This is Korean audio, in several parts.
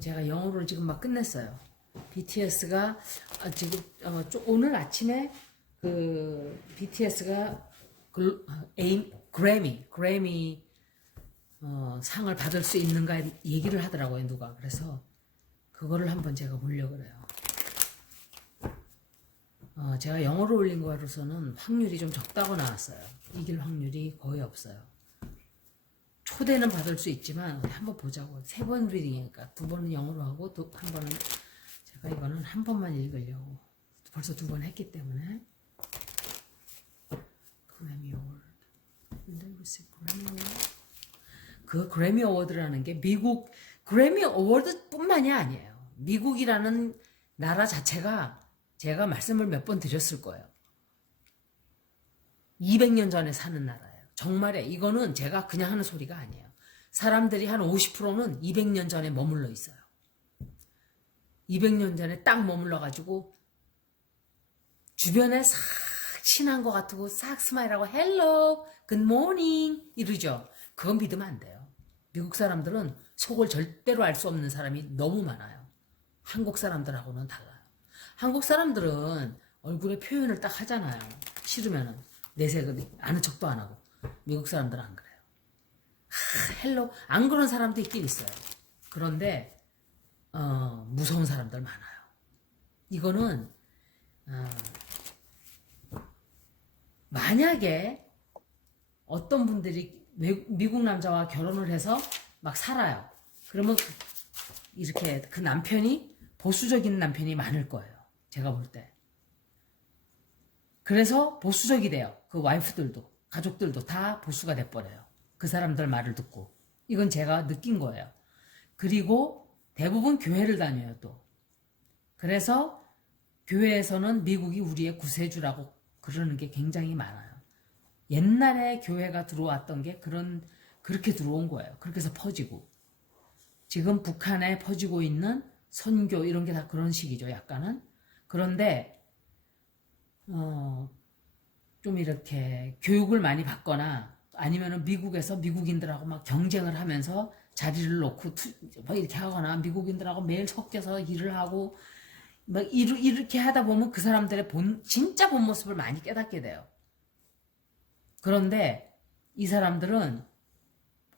제가 영어를 지금 막 끝냈어요. BTS가 지금 오늘 아침에 그 BTS가 그래미 상을 받을 수 있는가 얘기를 하더라고요, 누가. 그래서 그거를 한번 제가 보려고 그래요. 제가 영어로 올린 거로서는 확률이 좀 적다고 나왔어요. 이길 확률이 거의 없어요. 초대는 받을 수 있지만 한번 보자고. 3번 리딩이니까 2번은 영어로 하고 한 번은 제가 이거는 한 번만 읽으려고. 벌써 2번 했기 때문에. 그래미 어워드. 그 그래미 어워드라는 게 미국 그래미 어워드뿐만이 아니에요. 미국이라는 나라 자체가 제가 말씀을 몇 번 드렸을 거예요. 200년 전에 사는 나라예요. 정말에 이거는 제가 그냥 하는 소리가 아니에요. 사람들이 한 50%는 200년 전에 머물러 있어요. 200년 전에 딱 머물러 가지고 주변에 싹 친한 것 같고 싹 스마일하고 헬로, 굿모닝 이러죠. 그건 믿으면 안 돼요. 미국 사람들은 속을 절대로 알 수 없는 사람이 너무 많아요. 한국 사람들하고는 달라요. 한국 사람들은 얼굴에 표현을 딱 하잖아요. 싫으면은 내색을 아는 척도 안 하고. 미국 사람들은 안 그래요. 헬로 안 그런 사람도 있긴 있어요. 그런데 무서운 사람들 많아요. 이거는 만약에 어떤 분들이 미국 남자와 결혼을 해서 막 살아요. 그러면 이렇게 그 남편이 보수적인 남편이 많을 거예요. 제가 볼 때. 그래서 보수적이 돼요. 그 와이프들도 가족들도 다 보수가 돼버려요. 그 사람들 말을 듣고. 이건 제가 느낀 거예요. 그리고 대부분 교회를 다녀요 또. 그래서 교회에서는 미국이 우리의 구세주라고 그러는 게 굉장히 많아요. 옛날에 교회가 들어왔던 게 그렇게 들어온 거예요. 그렇게 해서 퍼지고. 지금 북한에 퍼지고 있는 선교 이런 게 다 그런 식이죠. 약간은. 그런데 좀 이렇게 교육을 많이 받거나 아니면은 미국에서 미국인들하고 막 경쟁을 하면서 자리를 놓고 막 이렇게 하거나 미국인들하고 매일 섞여서 일을 하고 막 이렇게 하다 보면 그 사람들의 진짜 본 모습을 많이 깨닫게 돼요. 그런데 이 사람들은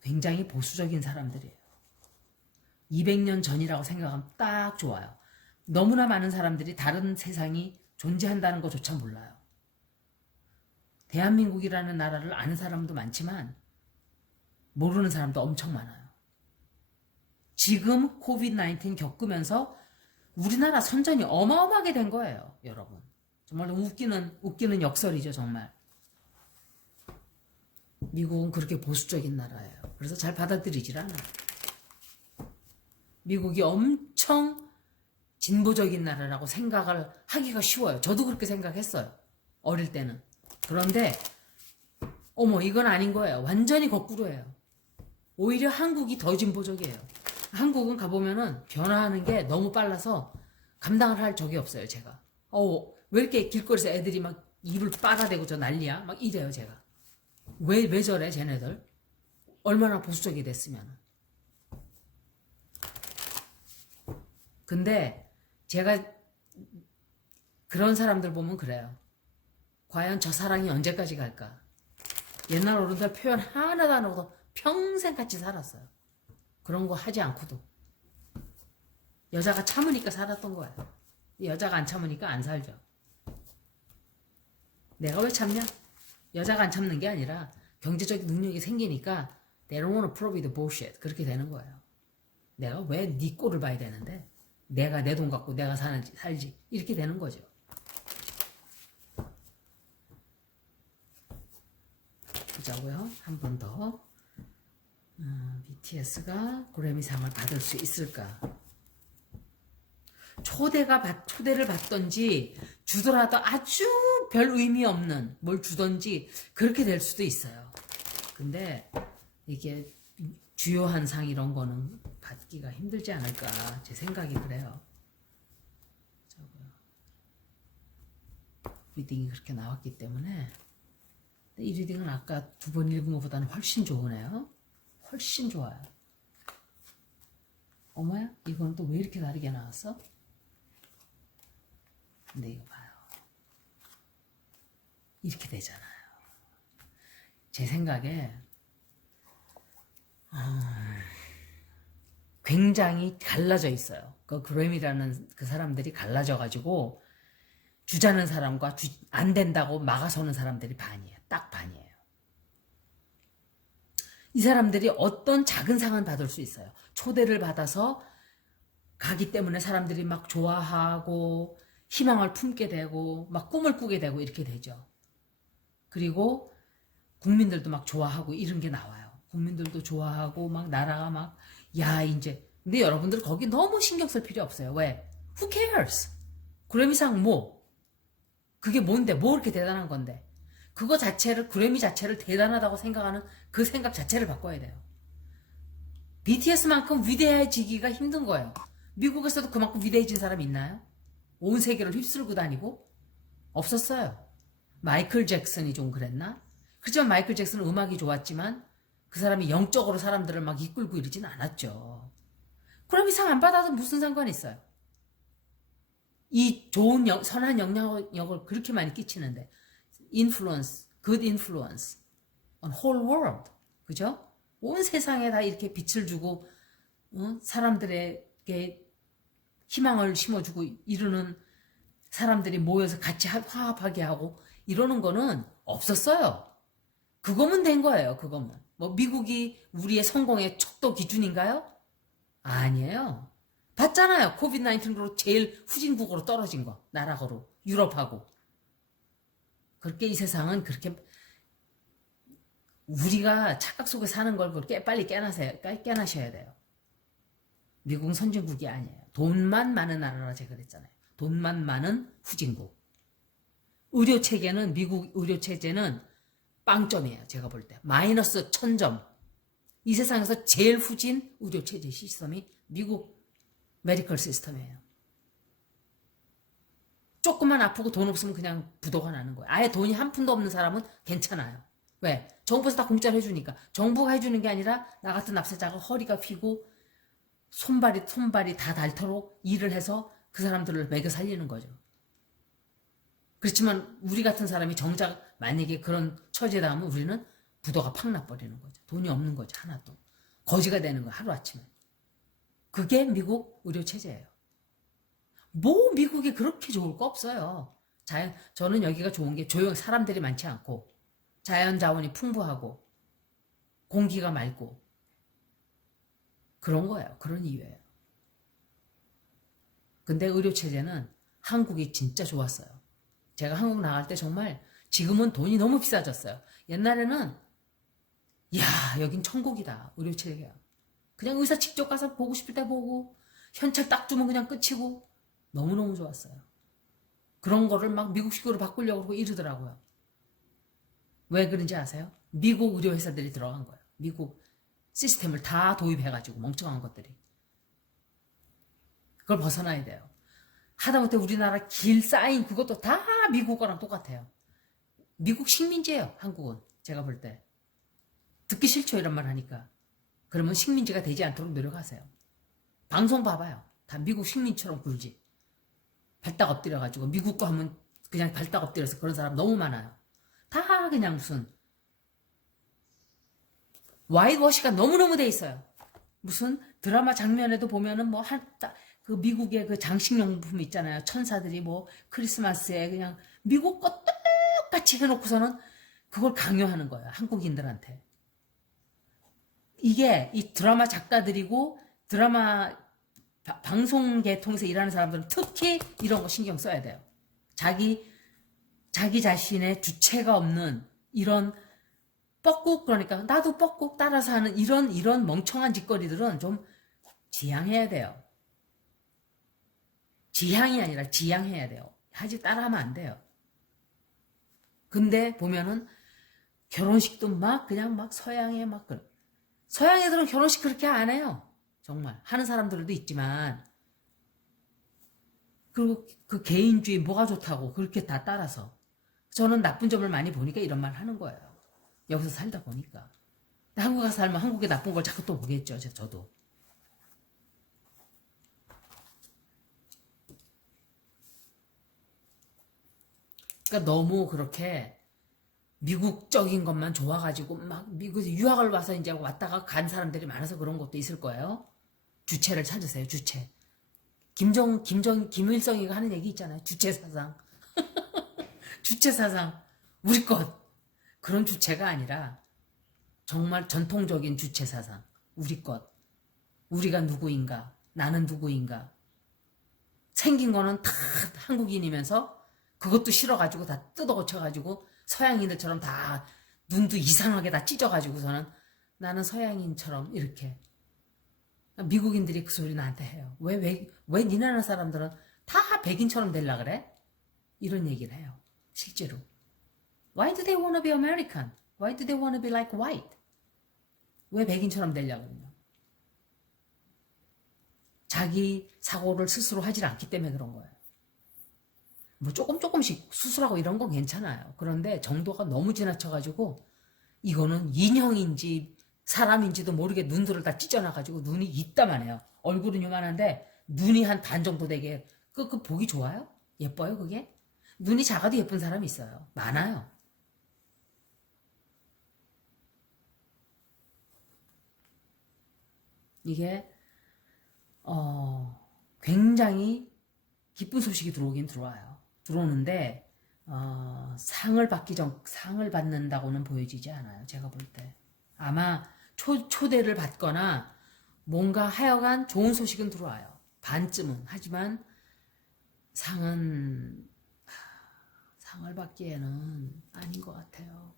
굉장히 보수적인 사람들이에요. 200년 전이라고 생각하면 딱 좋아요. 너무나 많은 사람들이 다른 세상이 존재한다는 것조차 몰라요. 대한민국이라는 나라를 아는 사람도 많지만 모르는 사람도 엄청 많아요. 지금 코비드-19 겪으면서 우리나라 선전이 어마어마하게 된 거예요, 여러분. 정말 웃기는 역설이죠, 정말. 미국은 그렇게 보수적인 나라예요. 그래서 잘 받아들이질 않아요. 미국이 엄청 진보적인 나라라고 생각을 하기가 쉬워요. 저도 그렇게 생각했어요. 어릴 때는. 그런데 어머 이건 아닌 거예요. 완전히 거꾸로예요. 오히려 한국이 더 진보적이에요. 한국은 가보면은 변화하는 게 너무 빨라서 감당을 할 적이 없어요. 제가. 왜 이렇게 길거리에서 애들이 막 입을 빨아대고 저 난리야? 막 이래요 제가. 왜 저래 쟤네들? 얼마나 보수적이 됐으면. 근데 제가 그런 사람들 보면 그래요. 과연 저 사랑이 언제까지 갈까? 옛날 어른들 표현 하나도 안 하고도 평생 같이 살았어요. 그런 거 하지 않고도. 여자가 참으니까 살았던 거예요. 여자가 안 참으니까 안 살죠. 내가 왜 참냐? 여자가 안 참는 게 아니라 경제적 능력이 생기니까 they don't want to prove the bullshit. 그렇게 되는 거예요. 내가 왜 네 꼴을 봐야 되는데 내가 내 돈 갖고 내가 살지 이렇게 되는 거죠. 보자고요. 한 번 더. BTS가 그래미상을 받을 수 있을까? 초대를 받던지 주더라도 아주 별 의미 없는 뭘 주던지 그렇게 될 수도 있어요. 근데 이게 주요한 상 이런 거는 받기가 힘들지 않을까 제 생각이 그래요. 리딩이 그렇게 나왔기 때문에 이 리딩은 아까 2번 읽은 것보다는 훨씬 좋으네요. 훨씬 좋아요. 어머야, 이건 또 왜 이렇게 다르게 나왔어? 근데 이거 봐요. 이렇게 되잖아요. 제 생각에 굉장히 갈라져 있어요. 그 그램이라는 그 사람들이 갈라져 가지고 주자는 사람과 안 된다고 막아서는 사람들이 반이에요. 딱 반이에요. 이 사람들이 어떤 작은 상은 받을 수 있어요. 초대를 받아서 가기 때문에 사람들이 막 좋아하고 희망을 품게 되고 막 꿈을 꾸게 되고 이렇게 되죠. 그리고 국민들도 막 좋아하고 이런 게 나와요. 국민들도 좋아하고 막 나라가 막 야 이제 근데 여러분들 거기 너무 신경 쓸 필요 없어요. 왜? Who cares? 그래미상 뭐 그게 뭔데 뭐 그렇게 대단한 건데 그거 자체를 그래미 자체를 대단하다고 생각하는 그 생각 자체를 바꿔야 돼요. BTS만큼 위대해지기가 힘든 거예요. 미국에서도 그만큼 위대해진 사람 있나요? 온 세계를 휩쓸고 다니고 없었어요. 마이클 잭슨이 좀 그랬나? 그렇지만 마이클 잭슨은 음악이 좋았지만 그 사람이 영적으로 사람들을 막 이끌고 이러진 않았죠. 그럼 이 상 안 받아도 무슨 상관이 있어요? 이 좋은 선한 영향력을 그렇게 많이 끼치는데 influence, good influence on whole world 그죠? 온 세상에 다 이렇게 빛을 주고 사람들에게 희망을 심어주고 이러는 사람들이 모여서 같이 화합하게 하고 이러는 거는 없었어요. 그거면 된 거예요. 그거면. 뭐 미국이 우리의 성공의 척도 기준인가요? 아니에요. 봤잖아요. 코비드 19로 제일 후진국으로 떨어진 거. 나라로. 유럽하고. 그렇게 이 세상은 그렇게 우리가 착각 속에 사는 걸 빨리 깨나셔야 돼요. 미국은 선진국이 아니에요. 돈만 많은 나라라 제가 그랬잖아요. 돈만 많은 후진국. 의료 체계는 미국 의료 체제는 빵점이에요. 제가 볼 때. 마이너스 1000점. 이 세상에서 제일 후진 의료 체제 시스템이 미국 메디컬 시스템이에요. 조금만 아프고 돈 없으면 그냥 부도가 나는 거예요. 아예 돈이 한 푼도 없는 사람은 괜찮아요. 왜? 정부에서 다 공짜로 해주니까. 정부가 해주는 게 아니라 나 같은 납세자가 허리가 휘고 손발이 다 닳도록 일을 해서 그 사람들을 먹여 살리는 거죠. 그렇지만 우리 같은 사람이 정작 만약에 그런 처지에 닿으면 우리는 부도가 팍 나버리는 거죠. 돈이 없는 거죠. 하나도. 거지가 되는 거예요. 하루아침에. 그게 미국 의료체제예요. 뭐 미국이 그렇게 좋을 거 없어요. 저는 여기가 좋은 게 사람들이 많지 않고 자연 자원이 풍부하고 공기가 맑고 그런 거예요. 그런 이유예요. 근데 의료체제는 한국이 진짜 좋았어요. 제가 한국 나갈 때 정말 지금은 돈이 너무 비싸졌어요. 옛날에는 야 여긴 천국이다. 의료체계가. 그냥 의사 직접 가서 보고 싶을 때 보고 현찰 딱 주면 그냥 끝이고 너무너무 좋았어요. 그런 거를 막 미국식으로 바꾸려고 그러고 이러더라고요. 왜 그런지 아세요? 미국 의료회사들이 들어간 거예요. 미국 시스템을 다 도입해가지고 멍청한 것들이. 그걸 벗어나야 돼요. 하다못해 우리나라 길 사인 그것도 다 미국 거랑 똑같아요. 미국 식민지예요. 한국은. 제가 볼 때. 듣기 싫죠 이런 말 하니까. 그러면 식민지가 되지 않도록 노력하세요. 방송 봐봐요. 다 미국 식민처럼 굴지. 발딱 엎드려가지고 미국 거 하면 그냥 발딱 엎드려서 그런 사람 너무 많아요. 다 그냥 무슨 와이드워시가 너무너무 돼 있어요. 무슨 드라마 장면에도 보면은 그 미국의 그 장식용품 있잖아요. 천사들이 뭐 크리스마스에 그냥 미국 거 똑같이 해놓고서는 그걸 강요하는 거예요. 한국인들한테. 이게 이 드라마 작가들이고 드라마 방송계 통해서 일하는 사람들은 특히 이런 거 신경 써야 돼요. 자기 자신의 주체가 없는 이런 뻐꾹 그러니까 나도 뻐꾹 따라서 하는 이런 멍청한 짓거리들은 좀 지양해야 돼요. 지향이 아니라 지양해야 돼요. 따라하면 안 돼요. 근데 보면은 결혼식도 그냥 서양에 서양 애들은 결혼식 그렇게 안 해요. 정말 하는 사람들도 있지만 그리고 그 개인주의 뭐가 좋다고 그렇게 다 따라서 저는 나쁜 점을 많이 보니까 이런 말 하는 거예요. 여기서 살다 보니까. 한국 가서 살면 한국의 나쁜 걸 자꾸 또 보겠죠. 저도. 그러니까 너무 그렇게 미국적인 것만 좋아가지고 막 미국에서 유학을 와서 이제 왔다가 간 사람들이 많아서 그런 것도 있을 거예요. 주체를 찾으세요, 주체. 김일성이가 하는 얘기 있잖아요. 주체 사상. 주체 사상. 우리 것. 그런 주체가 아니라 정말 전통적인 주체 사상. 우리 것. 우리가 누구인가. 나는 누구인가. 생긴 거는 다 한국인이면서 그것도 싫어가지고 다 뜯어고쳐가지고 서양인들처럼 다 눈도 이상하게 다 찢어가지고서는 나는 서양인처럼 이렇게. 미국인들이 그 소리 나한테 해요. 왜 니나라 사람들은 다 백인처럼 되려 그래? 이런 얘기를 해요. 실제로. Why do they want to be American? Why do they want to be like white? 왜 백인처럼 되려고 그러냐? 자기 사고를 스스로 하질 않기 때문에 그런 거예요. 뭐 조금씩 수술하고 이런 건 괜찮아요. 그런데 정도가 너무 지나쳐가지고 이거는 인형인지 사람인지도 모르게 눈들을 다 찢어놔가지고 눈이 있다만 해요. 얼굴은 요만한데 눈이 한 반 정도 되게 그 보기 좋아요? 예뻐요 그게? 눈이 작아도 예쁜 사람이 있어요. 많아요. 이게 굉장히 기쁜 소식이 들어오긴 들어와요. 들어오는데 상을 받는다고는 보여지지 않아요. 제가 볼 때. 아마 초대를 받거나 뭔가 하여간 좋은 소식은 들어와요. 반쯤은. 하지만 상을 받기에는 아닌 것 같아요.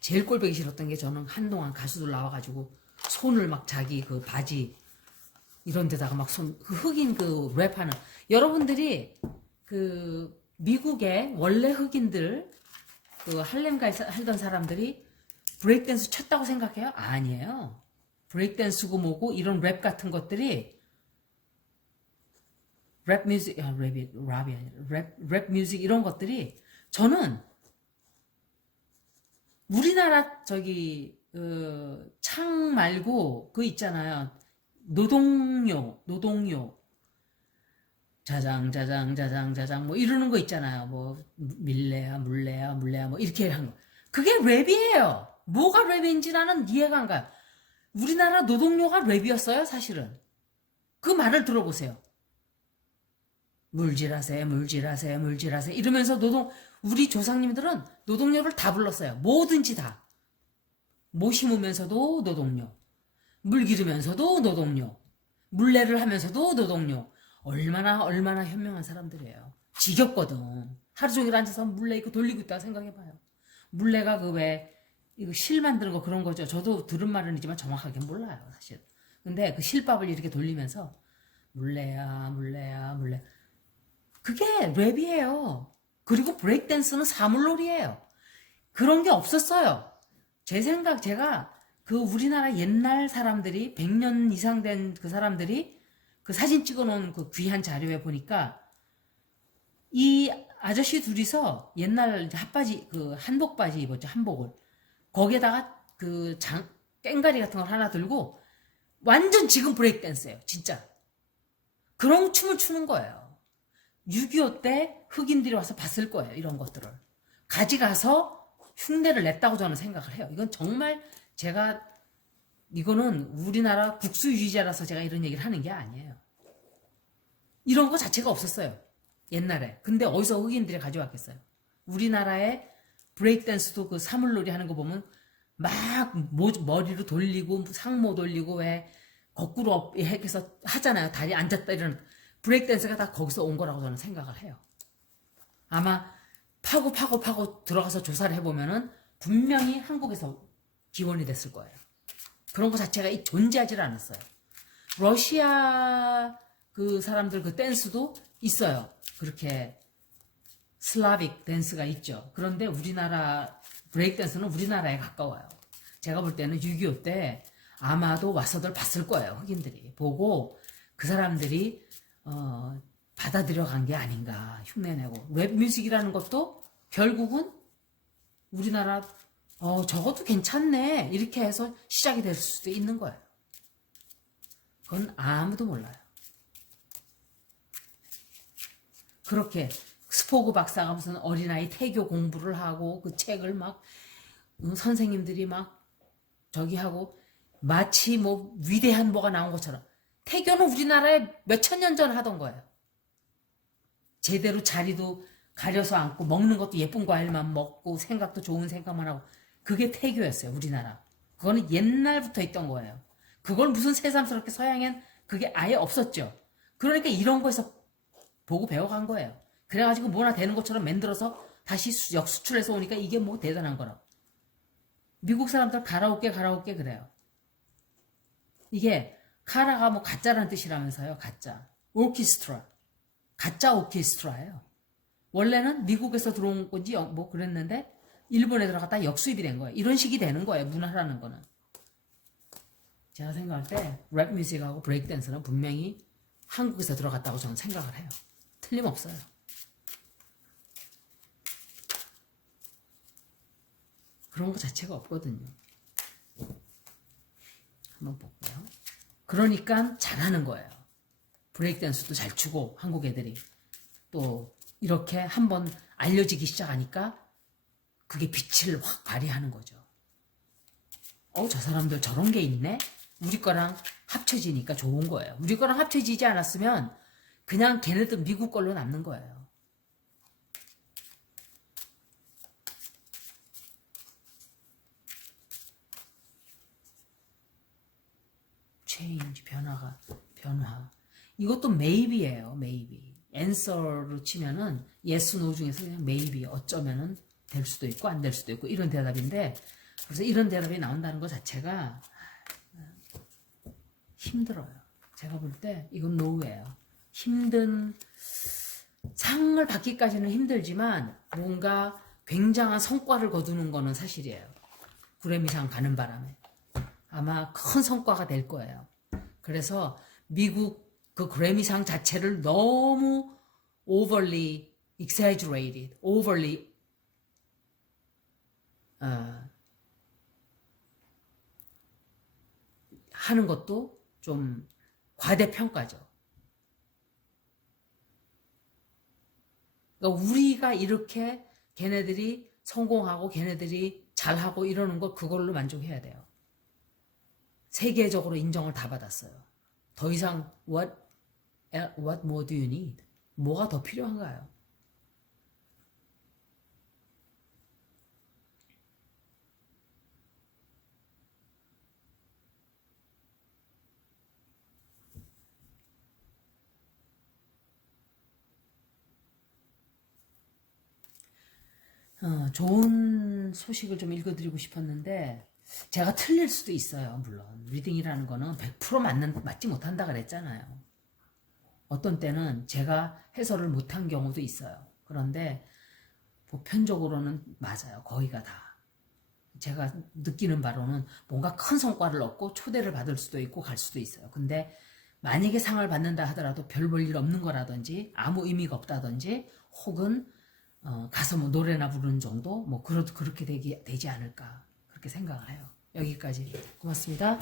제일 꼴보기 싫었던 게 저는 한동안 가수들 나와가지고 손을 막 자기 그 바지 이런 데다가 막 그 흑인 그 랩하는 여러분들이 그 미국의 원래 흑인들 그 할렘가에 살던 사람들이 브레이크댄스 쳤다고 생각해요? 아니에요. 브레이크댄스고 뭐고 이런 랩 같은 것들이 랩 뮤직 이런 것들이 저는 우리나라 저기 창 말고 그 있잖아요. 노동요 자장 뭐 이러는 거 있잖아요. 뭐 밀레야 물레야 뭐 이렇게 한 거. 그게 랩이에요. 뭐가 랩인지 나는 이해가 안 가요. 우리나라 노동요가 랩이었어요, 사실은. 그 말을 들어보세요. 물질하세 이러면서 우리 조상님들은 노동요를 다 불렀어요. 뭐든지 다. 모 심으면서도 노동요. 물 기르면서도 노동요. 물레를 하면서도 노동요. 얼마나 현명한 사람들이에요. 지겹거든. 하루 종일 앉아서 물레 이거 돌리고 있다 생각해봐요. 물레가 이거 실 만드는 거 그런 거죠. 저도 들은 말은이지만 정확하게 몰라요, 사실. 근데 그 실밥을 이렇게 돌리면서 물레야. 그게 랩이에요. 그리고 브레이크댄스는 사물놀이에요. 그런 게 없었어요. 제가 그 우리나라 옛날 사람들이 100년 이상 된 그 사람들이 그 사진 찍어놓은 그 귀한 자료에 보니까 이 아저씨 둘이서 옛날 핫바지 그 한복바지 입었죠. 한복을 거기에다가 그 깽가리 같은 걸 하나 들고 완전 지금 브레이크 댄스예요. 진짜 그런 춤을 추는 거예요. 6.25 때 흑인들이 와서 봤을 거예요. 이런 것들을 가져가서 흉내를 냈다고 저는 생각을 해요. 이건 정말 이거는 우리나라 국수유지자라서 제가 이런 얘기를 하는 게 아니에요. 이런 거 자체가 없었어요. 옛날에. 근데 어디서 흑인들이 가져왔겠어요. 우리나라의 브레이크댄스도 그 사물놀이 하는 거 보면 막 머리로 돌리고 상모 돌리고 왜 거꾸로 해서 하잖아요. 다리 앉았다 이런 브레이크댄스가 다 거기서 온 거라고 저는 생각을 해요. 아마 파고 들어가서 조사를 해보면은 분명히 한국에서 기원이 됐을 거예요. 그런 거 자체가 존재하지 않았어요. 러시아 그 사람들 그 댄스도 있어요. 그렇게 슬라빅 댄스가 있죠. 그런데 우리나라 브레이크 댄스는 우리나라에 가까워요. 제가 볼 때는 6.25 때 아마도 와서들 봤을 거예요. 흑인들이 보고 그 사람들이 받아들여간 게 아닌가 흉내내고 랩 뮤직이라는 것도 결국은 우리나라 저것도 괜찮네 이렇게 해서 시작이 될 수도 있는 거예요. 그건 아무도 몰라요. 그렇게 스포그 박사가 무슨 어린아이 태교 공부를 하고 그 책을 막 선생님들이 막 저기 하고 마치 뭐 위대한 뭐가 나온 것처럼 태교는 우리나라에 몇천 년 전 하던 거예요. 제대로 자리도 가려서 앉고 먹는 것도 예쁜 과일만 먹고 생각도 좋은 생각만 하고 그게 태교였어요. 우리나라. 그거는 옛날부터 있던 거예요. 그걸 무슨 새삼스럽게 서양엔 그게 아예 없었죠. 그러니까 이런 거에서 보고 배워간 거예요. 그래가지고 뭐나 되는 것처럼 만들어서 다시 역수출해서 오니까 이게 뭐 대단한 거라고. 미국 사람들 가라오케 그래요. 이게 카라가 뭐 가짜라는 뜻이라면서요. 가짜. 오케스트라. 가짜 오케스트라예요. 원래는 미국에서 들어온 건지 뭐 그랬는데 일본에 들어갔다 역수입이 된 거예요. 이런 식이 되는 거예요. 문화라는 거는. 제가 생각할 때 랩 뮤직하고 브레이크 댄스는 분명히 한국에서 들어갔다고 저는 생각을 해요. 틀림없어요. 그런 거 자체가 없거든요. 한번 볼게요. 그러니까 잘하는 거예요. 브레이크 댄스도 잘 추고 한국 애들이 또 이렇게 한번 알려지기 시작하니까 그게 빛을 확 발휘하는 거죠. 저 사람들 저런 게 있네? 우리 거랑 합쳐지니까 좋은 거예요. 우리 거랑 합쳐지지 않았으면 그냥 걔네들 미국 걸로 남는 거예요. change, 변화. 이것도 maybe예요, maybe. answer로 치면은 yes, no 중에서 그냥 maybe, 어쩌면은 될 수도 있고 안 될 수도 있고 이런 대답인데 그래서 이런 대답이 나온다는 것 자체가 힘들어요. 제가 볼 때 이건 no예요. 상을 받기까지는 힘들지만 뭔가 굉장한 성과를 거두는 거는 사실이에요. 그래미상 가는 바람에. 아마 큰 성과가 될 거예요. 그래서 미국 그 그래미상 자체를 너무 overly exaggerated, overly 하는 것도 좀 과대평가죠. 그러니까 우리가 이렇게 걔네들이 성공하고 걔네들이 잘하고 이러는 거 그걸로 만족해야 돼요. 세계적으로 인정을 다 받았어요. 더 이상 what more do you need? 뭐가 더 필요한가요? 좋은 소식을 좀 읽어드리고 싶었는데 제가 틀릴 수도 있어요. 물론 리딩이라는 거는 100% 맞지 못한다 그랬잖아요. 어떤 때는 제가 해설을 못한 경우도 있어요. 그런데 보편적으로는 맞아요. 거의가 다. 제가 느끼는 바로는 뭔가 큰 성과를 얻고 초대를 받을 수도 있고 갈 수도 있어요. 근데 만약에 상을 받는다 하더라도 별 볼 일 없는 거라든지 아무 의미가 없다든지 혹은 가서 뭐 노래나 부르는 정도 뭐 그렇게 되지 않을까 그렇게 생각을 해요. 여기까지 고맙습니다.